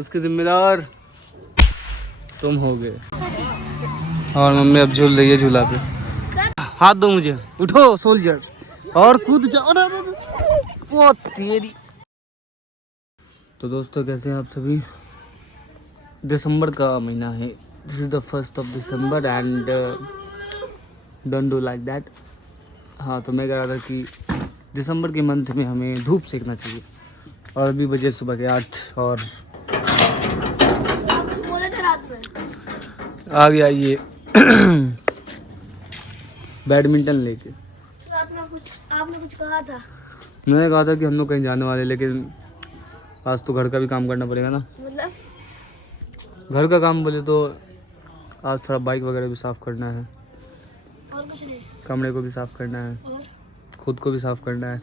उसके जिम्मेदार तुम होगे। और मम्मी अब झूल रही है झूला पे। हाथ दो मुझे, उठो सोल्जर और कूद जाओ। बहुत तेरी। तो दोस्तों कैसे हैं आप सभी। दिसंबर का महीना है। This is the 1st of December and don't do like that. हाँ तो मैं कह रहा था कि दिसंबर के मंथ में हमें धूप सेकना चाहिए। और अभी बजे सुबह के 8 और आ गया ये बैडमिंटन लेके। रात में आपने कुछ कहा था। मैंने कहा था कि हम लोग कहीं जाने वाले, लेकिन आज तो घर का भी काम करना पड़ेगा ना। मतलब घर का काम बोले तो आज थोड़ा बाइक वगैरह भी साफ़ करना है, और कुछ नहीं। कमरे को भी साफ़ करना है, और खुद को भी साफ़ करना है।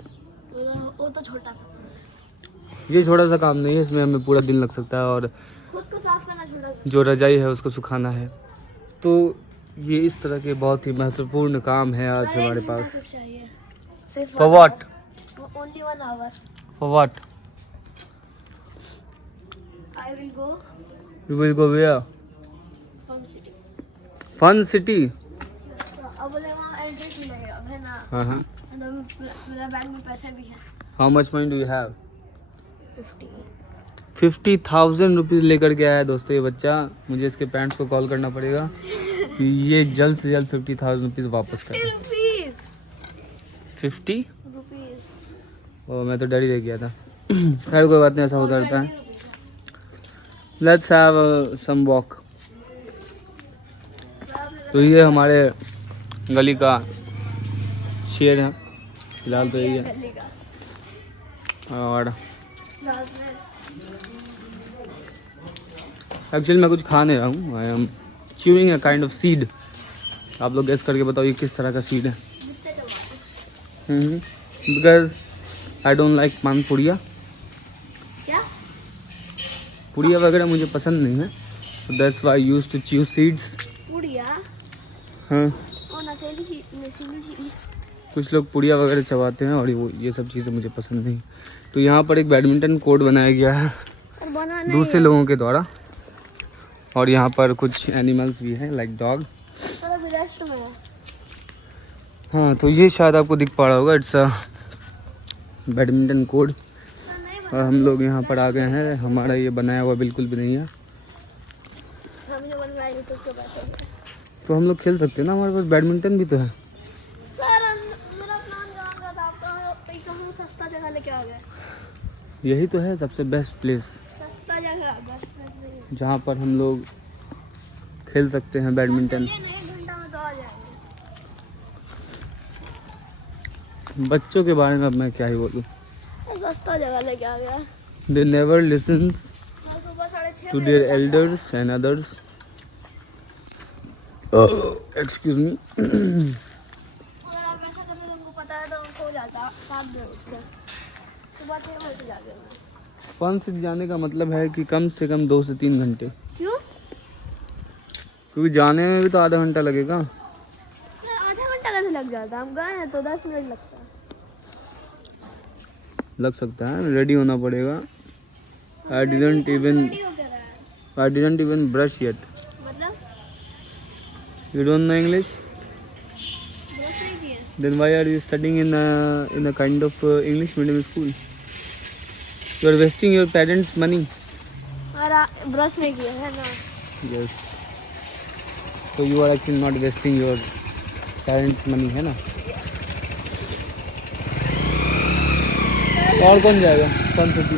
वो तो छोटा सा, ये छोटा सा काम नहीं है, इसमें हमें पूरा दिन लग सकता है। और खुद को साफ करना छोटा सा। जो रजाई है उसको सुखाना है। तो ये इस तरह के बहुत ही महत्वपूर्ण काम है आज हमारे पास। For what? Only 1 hour. For what? I will go you will go where? from city. Fun city? अब बोले वहाँ एड्रेस मिलेगा, है ना। हाँ हाँ। मेरा बैंक में पैसे भी है। How much money do you have? 50. 50,000 rupees लेकर के आया है दोस्तों ये बच्चा। मुझे इसके पेरेंट्स को कॉल करना पड़ेगा कि ये जल्द से जल्द 50,000 रुपीज़ वापस कर दें। 50 रुपीज। ओ मैं तो डर ही रह गया था। खैर कोई बात नहीं, ऐसा होता रहता है। Let's have some walk. तो ये हमारे गली का शेर है फिलहाल तो यही है। और एक्चुअली मैं कुछ खा नहीं रहा हूँ। I am chewing a kind of seed. आप लोग गेस करके बताओ ये किस तरह का सीड है। बिकॉज आई डोंट लाइक पान पुड़िया। क्या? पुड़िया वगैरह मुझे पसंद नहीं है। so that's why I used to chew seeds। पुड़िया हाँ और नशीली चीज। कुछ लोग पुड़िया वगैरह चबाते हैं और ये सब चीज़ें मुझे पसंद नहीं। तो यहाँ पर एक बैडमिंटन कोर्ट बनाया गया है और बनाना दूसरे लोगों के द्वारा। और यहाँ पर कुछ एनिमल्स भी हैं लाइक डॉग। हाँ तो ये शायद आपको दिख पा रहा होगा, इट्स अ बैडमिंटन कोर्ट। और हम लोग यहाँ पर आ गए हैं। हमारा ये बनाया हुआ बिल्कुल भी नहीं है। तो हम लोग खेल सकते हैं ना, हमारे पास बैडमिंटन भी तो है। सस्ता जगह लेके आ गए। यही तो है सबसे बेस्ट प्लेस सस्ता जगह बस। जहाँ पर हम लोग खेल सकते हैं बैडमिंटन। 1 घंटा में तो आ जाएंगे। बच्चों के बारे में अब मैं क्या ही बोलूँ। सस्ता जगह लेके आ गया। दे नेवर लिसन्स सुबह 6:30 to their elders and others. Excuse me. अगर आप ऐसा करते तो उनको पता है तो उनको हो जाता 7 बजे उठकर सुबह 6 बजे से जागे। फन सिटी जाने का मतलब है कि कम से कम 2 से 3 घंटे, क्यों? क्योंकि जाने में भी तो आधा घंटा लगेगा। आधा घंटा कैसे लग जाता? हम गए हैं तो 10 मिनट लगता है। लग सकता है, रेडी होना पड़ेगा। I didn't even brush yet. मतलब you don't know English? Brush नहीं किए। Then why are you studying in a kind of English medium school? You are wasting your parents money. और ब्रश नहीं किए है ना। Yes, so you are actually not wasting your parents money, है ना। और कौन जाएगा फन सिटी?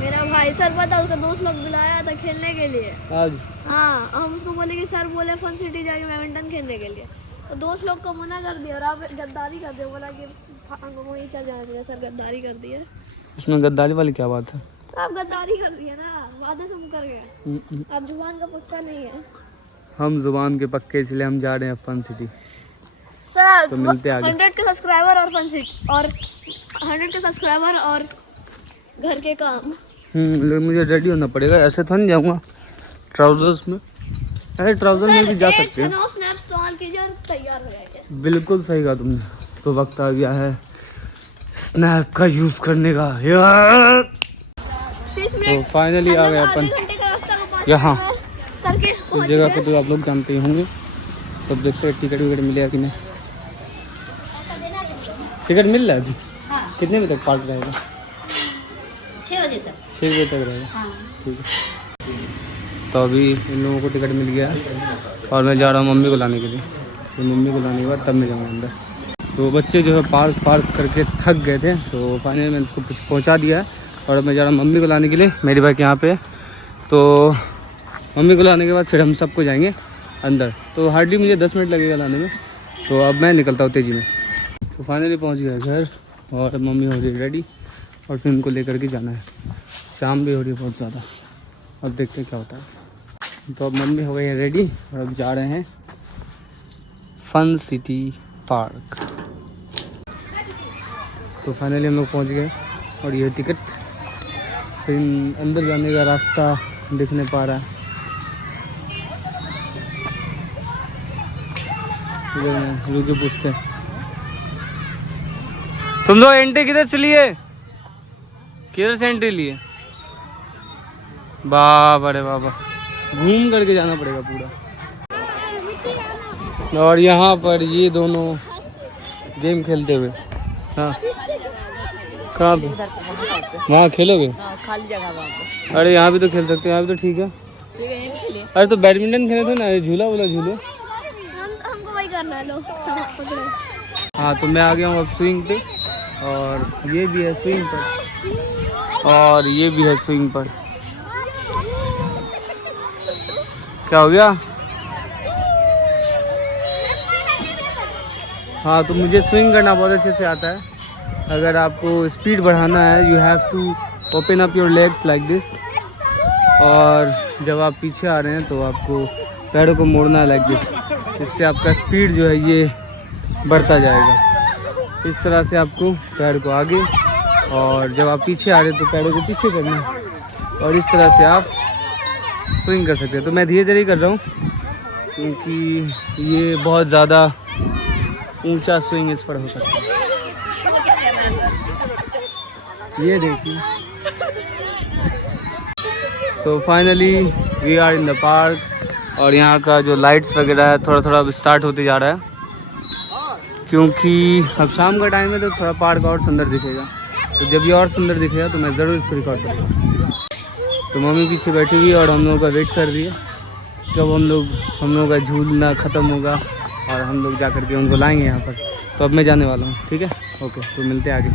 मेरा भाई सर पता उसका दोस्त लोग बुलाया था खेलने के लिए आज। हाँ हम उसको बोले कि सर बोले फन सिटी जाके बैडमिंटन खेलने के लिए, तो दोस्त लोग को मना कर दिया और आप गद्दारी कर दिया। बोला कि वहीं चल जाना चाहिए। सर गद्दारी कर दी है। उसमें गद्दारी वाली क्या बात है? आप गद्दारी कर दिए ना, वादा से मुकर गए। आप जुबान का पक्का नहीं है। हम जुबान के पक्के, इसलिए हम जा रहे हैं फन सिटी। सर तो मिलते हैं आगे। 100 के सब्सक्राइबर और फन सिटी और 100 के सब्सक्राइबर और घर के काम। लेकिन मुझे रेडी होना पड़ेगा, ऐसे तो नहीं जाऊँगा ट्राउजर्स में। अरे ट्राउजर में भी जा सकते हैं। स्नैप इस्तेमाल कीजिए और तैयार हो जाएंगे। बिल्कुल सही कहा तुमने। तो वक्त आ गया है स्नैप का यूज़ करने का। यार 30 मिनट तो फाइनली आ गए अपन यहाँ। इस जगह पे तो आप लोग जानते ही होंगे। तो देखते हैं टिकट विकट मिलेगा कि नहीं। टिकट मिल रहा है अभी? हाँ। कितने बजे तक पार्क रहेगा? 6 बजे तक। 6 बजे तक रहेगा। हाँ। ठीक है। तो अभी इन लोगों को टिकट मिल गया और मैं जा रहा हूँ मम्मी को लाने के लिए। तो मम्मी को लाने के बाद तब मैं जाऊँगा अंदर। तो बच्चे जो है पार्क करके थक गए थे, तो फाइनली मैंने उसको पहुँचा दिया है और अब मैं जा रहा हूँ मम्मी को लाने के लिए। मेरी बाइक यहाँ पे है। तो मम्मी को लाने के बाद फिर हम सबको जाएंगे अंदर। तो हार्डली मुझे 10 मिनट लगेगा लाने में। तो अब मैं निकलता हूँ तेज़ी में। तो फाइनली पहुँच गया घर और मम्मी हो रही रेडी और फिर उनको लेकर के जाना है। शाम भी हो रही है बहुत ज़्यादा। अब देखते हैं क्या होता है। तो अब मम्मी हो गई है रेडी और अब जा रहे हैं फन सिटी पार्क। तो फाइनली हम लोग पहुँच गए और ये टिकट। फिर अंदर जाने का रास्ता दिख नहीं पा रहा है। रुके पूछते हैं, तुम लोग एंट्री किधर से लिए? किधर से एंट्री लिए? बाबा रे बाबा, घूम करके जाना पड़ेगा पूरा। और यहाँ पर ये दोनों गेम खेलते हुए। हाँ, कहाँ पे? वहाँ खेलोगे? खाली जगह वहाँ पे। अरे यहाँ भी तो खेल सकते हैं, यहाँ भी तो ठीक है। अरे तो बैडमिंटन खेले थे ना, झूला वूला झूलो। हमको वही करना है, लो पकड़ो। हाँ, तो मैं आ गया हूँ अब स्विंग पे और ये भी है स्विंग पर और ये भी है स्विंग पर। क्या हो गया? हाँ, तो मुझे स्विंग करना बहुत अच्छे से आता है। अगर आपको स्पीड बढ़ाना है, you have to open up your legs like this. और जब आप पीछे आ रहे हैं तो आपको पैरों को मोड़ना है लाइक दिस। इससे आपका स्पीड जो है ये बढ़ता जाएगा। इस तरह से आपको पैर को आगे, और जब आप पीछे आ रहे हैं तो पैरों को पीछे करना है और इस तरह से आप स्विंग कर सकते हैं। तो मैं धीरे धीरे कर रहा हूँ क्योंकि ये बहुत ज़्यादा ऊंचा स्विंग इस पर हो सकता है। ये देखिए। So finally we are in the park और यहाँ का जो लाइट्स वगैरह है थोड़ा थोड़ा अब स्टार्ट होते जा रहा है क्योंकि अब शाम का टाइम है तो थोड़ा पार्क और सुंदर दिखेगा। तो जब ये और सुंदर दिखेगा तो मैं ज़रूर इसको रिकॉर्ड करूँगा। तो मम्मी पीछे बैठी हुई है और हम लोगों का वेट कर रही है कब हम लोगों का झूलना ख़त्म होगा और हम लोग जा कर के उनको लाएंगे यहाँ पर। तो अब मैं जाने वाला हूँ, ठीक है? ओके, तो मिलते हैं आगे।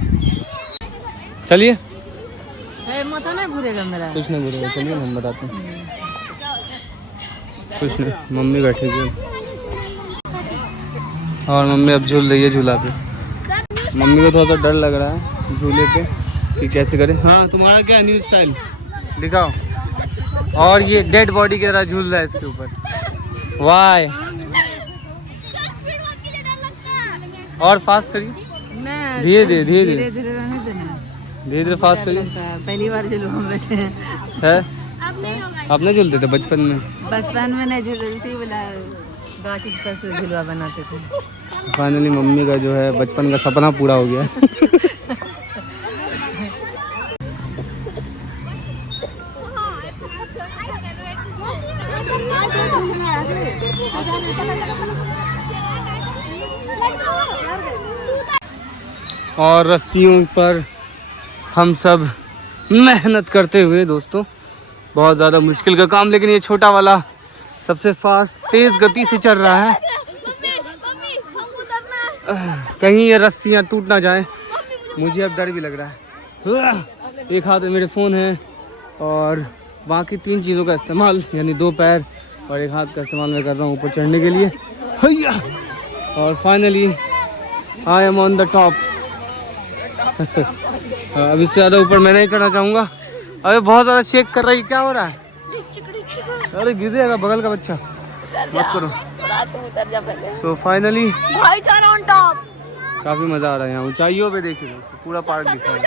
चलिए। माथा नहीं घूरेगा मेरा। कुछ नहीं घूरेगा, चलिए हम बताते हैं। कुछ नहीं, मम्मी बैठी हुई और मम्मी अब झूल रही है झूला पे। मम्मी को थोड़ा सा डर लग रहा है झूले पे कि कैसे करें। हाँ, तुम्हारा क्या न्यू स्टाइल दिखाओ। और ये डेड बॉडी की तरह झूल रहा है इसके ऊपर। वाई और फास्ट करिए, धीरे धीरे धीरे धीरे रहने देना, धीरे धीरे फास्ट करिए। पहली बार झूलों में बैठे हैं। आप नहीं झूलते थे बचपन में? बचपन में नहीं झूलती थी, बोला गाछ पर से झूलवा बनाते थे। फाइनली मम्मी का जो है बचपन का सपना पूरा हो गया। और रस्सियों पर हम सब मेहनत करते हुए दोस्तों, बहुत ज़्यादा मुश्किल का काम, लेकिन ये छोटा वाला सबसे फास्ट तेज़ गति से चल रहा है। कहीं ये रस्सियाँ टूट ना जाएं, मुझे अब डर भी लग रहा है। एक हाथ में मेरे फ़ोन है और बाकी 3 चीज़ों का इस्तेमाल, यानी 2 पैर और 1 हाथ का इस्तेमाल मैं कर रहा हूँ ऊपर चढ़ने के लिए। हैया! और finally I am on the top. अब इससे ज़्यादा ऊपर मैं नहीं चढ़ना चाहूँगा। अबे बहुत ज़्यादा चेक कर रही, क्या हो रहा है? अरे गिर जाएगा बगल का बच्चा, मत करो। सो फाइनली काफ़ी मज़ा आ रहा है यहाँ ऊंचाइयों पे। देखिए दोस्तों, पूरा पार्क दिख रहा है।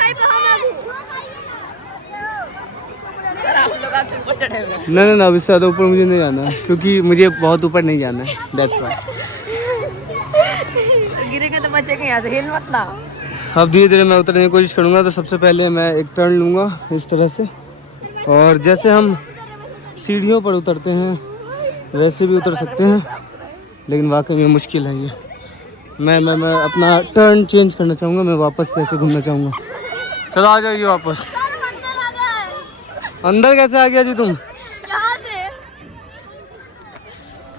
नहीं, अब इससे ज़्यादा ऊपर मुझे नहीं जाना है क्योंकि मुझे बहुत ऊपर नहीं जाना है। That's why. गिरेगा तो बचेगा यहाँ से, हिल मत ना। अब धीरे धीरे मैं उतरने की कोशिश करूँगा। तो सबसे पहले मैं एक टर्न लूँगा इस तरह से और जैसे हम सीढ़ियों पर उतरते हैं वैसे भी उतर सकते हैं, लेकिन वाकई में मुश्किल है ये। मैं अपना टर्न चेंज करना चाहूँगा, मैं वापस से ऐसे घूमना चाहूँगा। चलो आ जाइए वापस। अंदर कैसे आ गया जी तुम?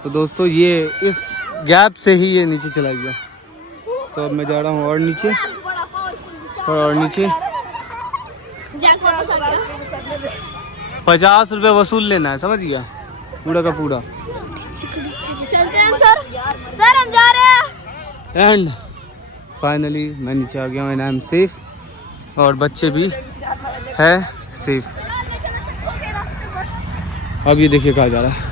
तो दोस्तों ये इस गैप से ही ये नीचे चला गया। तो अब मैं जा रहा हूँ और नीचे और नीचे। 50 रुपये वसूल लेना है, समझ गया, पूरा का पूरा। चलते हैं सर हम जा रहे हैं। एंड फाइनली मैं नीचे आ गया हूँ एंड आई एम सेफ, और बच्चे भी है सेफ। अब ये देखिए कहाँ जा रहा है।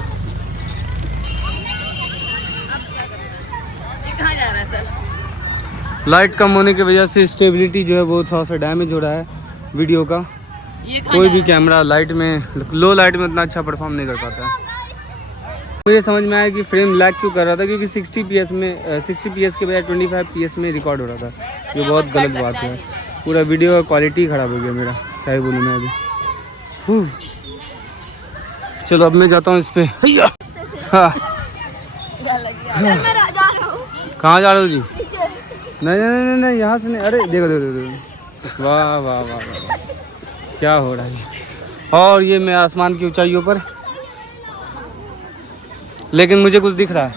कहाँ जा रहा है सर? लाइट कम होने की वजह से स्टेबिलिटी जो है वो थोड़ा सा डैमेज हो रहा है वीडियो का। कोई भी कैमरा लाइट में, लो लाइट में उतना अच्छा परफॉर्म नहीं कर पाता है। मुझे समझ में आया कि फ्रेम लैग क्यों कर रहा था, क्योंकि 60 PS के बजाय 25 PS में रिकॉर्ड हो रहा था, जो बहुत गलत बात है। पूरा वीडियो का क्वालिटी ख़राब हो गया मेरा, क्या ही बोलूँ मैं अभी। चलो अब मैं जाता हूँ इस पे। हाँ कहाँ जा रहे हो जी? नहीं यहाँ से नहीं। अरे देखो देखो देखो, वाह वाह वाह वाह, क्या हो रहा है। और ये मैं आसमान की ऊंचाइयों पर, लेकिन मुझे कुछ दिख रहा है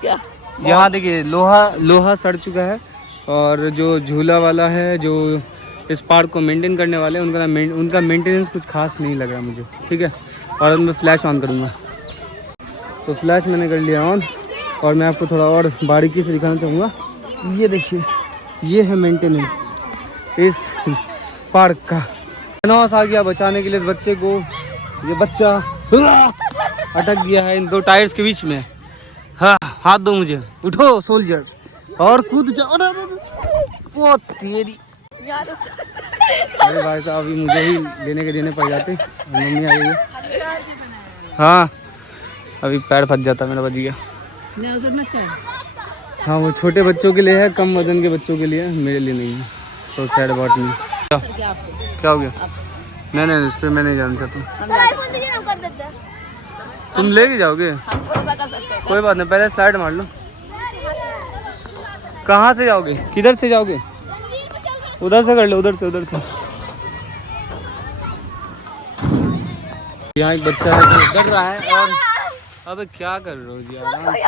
क्या? यहाँ देखिए लोहा सड़ चुका है, और जो झूला वाला है, जो इस पार्क को मेंटेन करने वाले हैं, उनका मेंटेनेंस कुछ खास नहीं लग रहा मुझे। ठीक है, और अब मैं फ्लैश ऑन करूँगा। तो फ्लैश मैंने कर लिया ऑन, और मैं आपको थोड़ा और बारीकी से दिखाना चाहूँगा। ये देखिए, ये है मेंटेनेंस इस पार्क का। नौस आ गया बचाने के लिए इस बच्चे को। ये बच्चा अटक गया है इन दो टायर्स के बीच में। हाँ हाथ दो मुझे, उठो सोल्जर, और कूद जाओ। बहुत तेरी। अरे भाई साहब, अभी मुझे ही लेने के देने पड़ जाते। मम्मी आ गई है। हाँ अभी पैर फंस जाता मेरा, बच गया। हाँ वो छोटे बच्चों के लिए है, कम वजन के बच्चों के लिए, मेरे लिए नहीं है। तो सैड बात नहीं। क्या हो गया? नहीं इस पर मैं नहीं जाना चाहता। तुम लेके जाओगे? कोई बात नहीं, पहले स्लाइड मार लो। कहाँ से जाओगे? किधर से जाओगे? उधर से कर लो, उधर से। यहाँ एक बच्चा है जो डर रहा है। और अबे क्या कर रहे हो जी? आराम से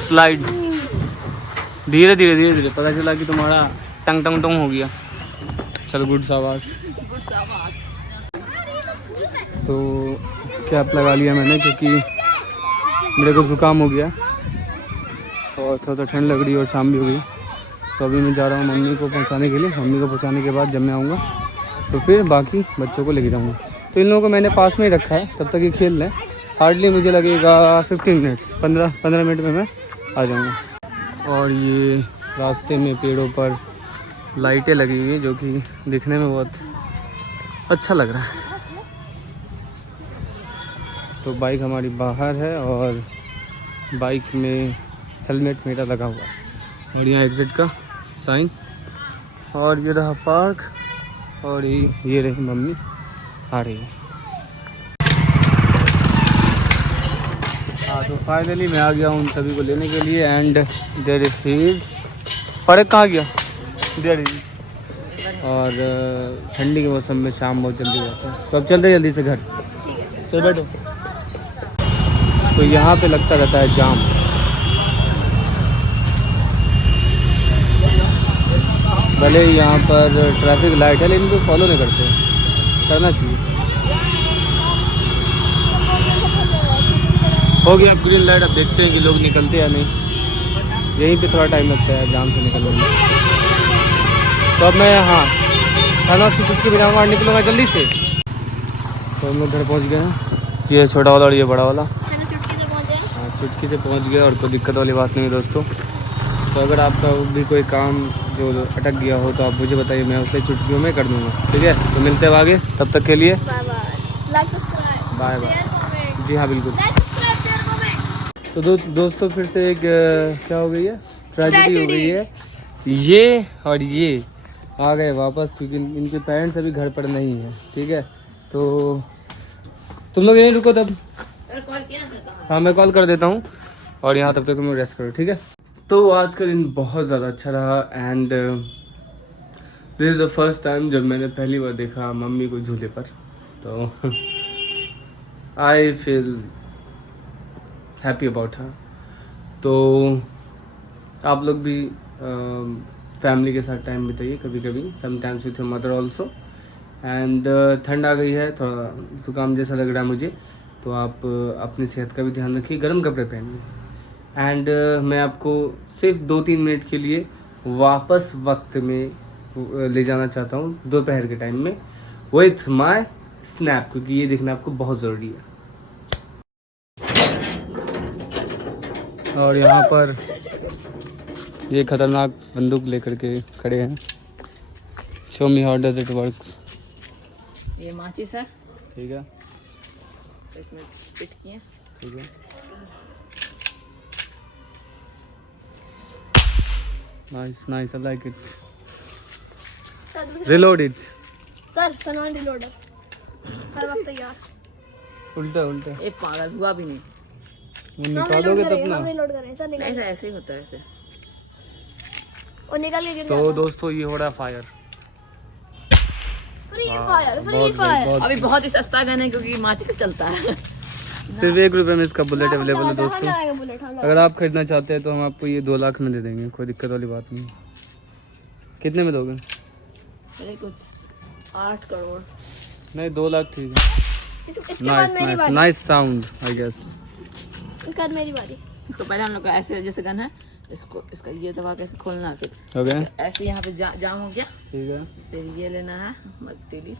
स्लाइड, धीरे धीरे। पता चला कि तुम्हारा टंग हो गया। चलो गुड शाबाश। तो कैप लगा लिया मैंने, क्योंकि मेरे को ज़ुकाम हो गया और थोड़ा सा ठंड लग रही है और शाम भी हो गई। तो अभी मैं जा रहा हूँ मम्मी को पहुँचाने के लिए। मम्मी को पहुँचाने के बाद जब मैं आऊँगा तो फिर बाकी बच्चों को लेके जाऊँगा। तो इन लोगों को मैंने पास में ही रखा है, तब तक ये खेल लें। हार्डली मुझे लगेगा 15 मिनट्स, 15 मिनट में मैं आ जाऊँगा। और ये रास्ते में पेड़ों पर लाइटें लगी हुई हैं, जो कि दिखने में बहुत अच्छा लग रहा है। तो बाइक हमारी बाहर है और बाइक में हेलमेट मेरा लगा हुआ है, और यहाँ एग्ज़िट का साइन। और ये रहा पार्क, और ये रही मम्मी आ रही है। हाँ तो फाइनली मैं आ गया हूँ उन सभी को लेने के लिए। And there is field. फर्क कहाँ गया? There is. और ठंडी के मौसम में शाम बहुत जल्दी जाता है। तो अब चलते जल्दी से घर। चल बैठो। तो यहाँ पे लगता रहता है जाम। भले ही यहाँ पर ट्रैफिक लाइट है, लेकिन इनको फॉलो नहीं करते, करना चाहिए। हो गया ग्रीन लाइट। अब देखते हैं कि लोग निकलते या नहीं। यहीं पे थोड़ा टाइम लगता है जाम से निकलने में। तो अब मैं खाना की छुट्टी बिना बाहर निकलूँगा जल्दी से। तो हम लोग घर पहुँच गए हैं। ये छोटा वाला और ये बड़ा वाला। हाँ चुटकी से पहुँच गए, और कोई दिक्कत वाली बात नहीं दोस्तों। तो अगर आपका भी कोई काम जो अटक गया हो तो आप मुझे बताइए, मैं उसे चुटकियों में कर दूँगा। ठीक है, तो मिलते हैं आगे, तब तक के लिए बाय बाय। जी हाँ बिल्कुल। तो दोस्तों फिर से एक क्या हो गई है, ट्रेजेडी हो गई है। ये और ये आ गए वापस, क्योंकि इनके पेरेंट्स अभी घर पर नहीं है। ठीक है, तो तुम लोग यहीं रुको तब। हाँ मैं कॉल कर देता हूँ, और यहाँ तब तक तुम लोग रेस्ट करो। ठीक है, तो आज का दिन बहुत ज़्यादा अच्छा रहा। And this is the first time जब मैंने पहली बार देखा मम्मी को झूले पर, तो I feel happy about her. तो आप लोग भी फैमिली के साथ टाइम बिताइए कभी कभी, sometimes with your mother also. And ठंड आ गई है, थोड़ा जुकाम जैसा लग रहा है मुझे, तो आप अपनी सेहत का भी ध्यान रखिए, गर्म कपड़े पहनिए। एंड मैं आपको सिर्फ 2-3 मिनट के लिए वापस वक्त में ले जाना चाहता हूँ, दोपहर के टाइम में, विथ माई स्नैप, क्योंकि ये देखना आपको बहुत ज़रूरी है। और यहाँ पर ये खतरनाक बंदूक लेकर के खड़े हैं। Show me how does it work. ये माचिस है, ठीक है, इसमें फिट किए। ठीक है, nice nice, I like it. Reload it. Sir सनॉन रिलोडर हर वक्त तैयार। उल्टा उल्टा, ये पागल हुआ भी नहीं। वो निकालोगे तब ना। हम रिलोड करें सर, निकाल। ऐसा ऐसे ही होता है ऐसे। और निकाल के गिर तो जाता। दोस्तों ये हो रहा है फायर। फ्री फायर, फ्री बहुत फायर। अभी बहुत ही सस्ता गन है क्योंकि माचिस से चलता है। सिर्फ 1 रुपये में इसका बुलेट अवेलेबल है दोस्तों। लगाएंगे बुलेट हम। अगर आप खरीदना चाहते हैं तो हम आपको ये 2 लाख में दे देंगे, कोई दिक्कत वाली बात नहीं। कितने में दोगे? अरे कुछ 8 करोड़। नहीं 2 लाख ठीक है। इसके बाद मेरी बारी। Nice sound I guess. इसके बाद मेरी बारी। इसको पहले हम लोग का ऐसे जैसे गन है, इसको इसका ये दबा के ऐसे खोलना, फिर ओके ऐसे यहाँ पे जाम हो गया, ठीक है। फिर ये लेना है तीली।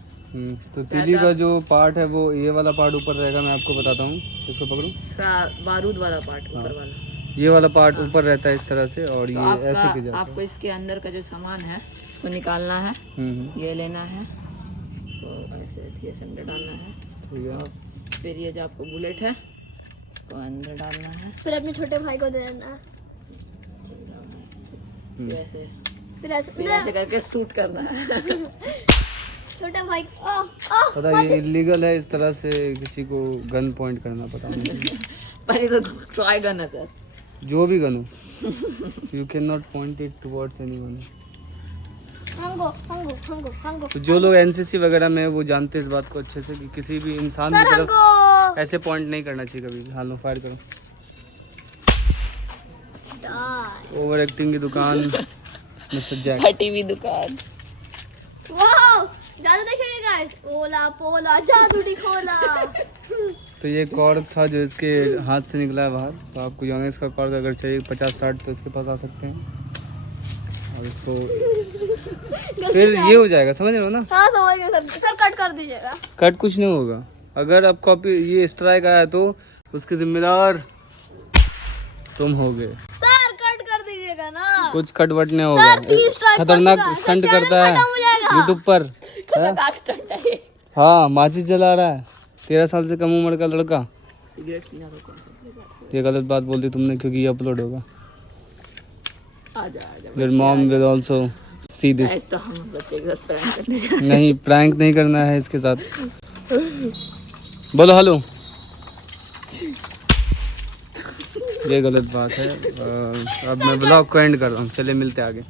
तो तीली का जो पार्ट है वो ये वाला पार्ट ऊपर रहेगा, मैं आपको बताता हूँ। इसको पकड़ूं, का बारूद वाला पार्ट ऊपर वाला, ये वाला पार्ट ऊपर रहता है इस तरह से, और तो ये ऐसे की जाता आपको इसके अंदर का जो सामान है इसको निकालना है। है। ये लेना है, तो ऐसे धीरे अंदर डालना है। ठीक है, और फिर ये जो आपको बुलेट है इसको अंदर डालना है। फिर अपने छोटे भाई को दे देना। फिर ऐसे करके शूट करना है। छोटे भाई पता ये इलीगल है इस तरह से किसी को गन पॉइंट करना, पता नहीं। पर ये तो ट्राई गन है सर, जो भी गन हो, you can not point it towards anyone. हमको तो जो लोग एनसीसी वगैरह में वो जानते हैं इस बात को अच्छे से कि किसी भी इंसान की तरफ ऐसे पॉइंट नहीं करना चाहिए कभी भी। हालो फायर करो। ओवर एक्टिंग की दुकान मिस्टर जैक। फटी हुई दुकान। वाओ, जादू देखेंगे गाइस। ओला पोला जादू दिखोला। तो ये कॉर्ड था जो इसके हाथ से निकला है बाहर, तो आपको योनेक्स का कॉर्ड अगर चाहिए 50-60 तो इसके पास आ सकते हैं, और इसको फिर ये हो जाएगा, समझ रहे हो ना? हाँ समझ गए सर। सर कट कर दीजिएगा। कट कुछ नहीं होगा, अगर आप कॉपी ये स्ट्राइक आया तो उसके जिम्मेदार तुम होगे। सर कट कर दीजिएगा ना। कुछ कट वट नहीं होगा। सर 30 स्ट्राइक खतरनाक स्टंट करता है यूट्यूब पर। हाँ माचिस जला रहा है, 13 साल से कम उम्र का लड़का। सिगरेट पीना तो कौन सा? ये गलत बात बोल दी तुमने, क्योंकि ये अपलोड होगा। आजा your mom will also see this. तो हम बच्चे के साथ प्रैंक करने जा रहे हैं। नहीं प्रैंक नहीं करना है इसके साथ। बोलो हेलो। ये गलत बात है। अब मैं ब्लॉग को एंड कर रहा हूँ, चले मिलते आगे।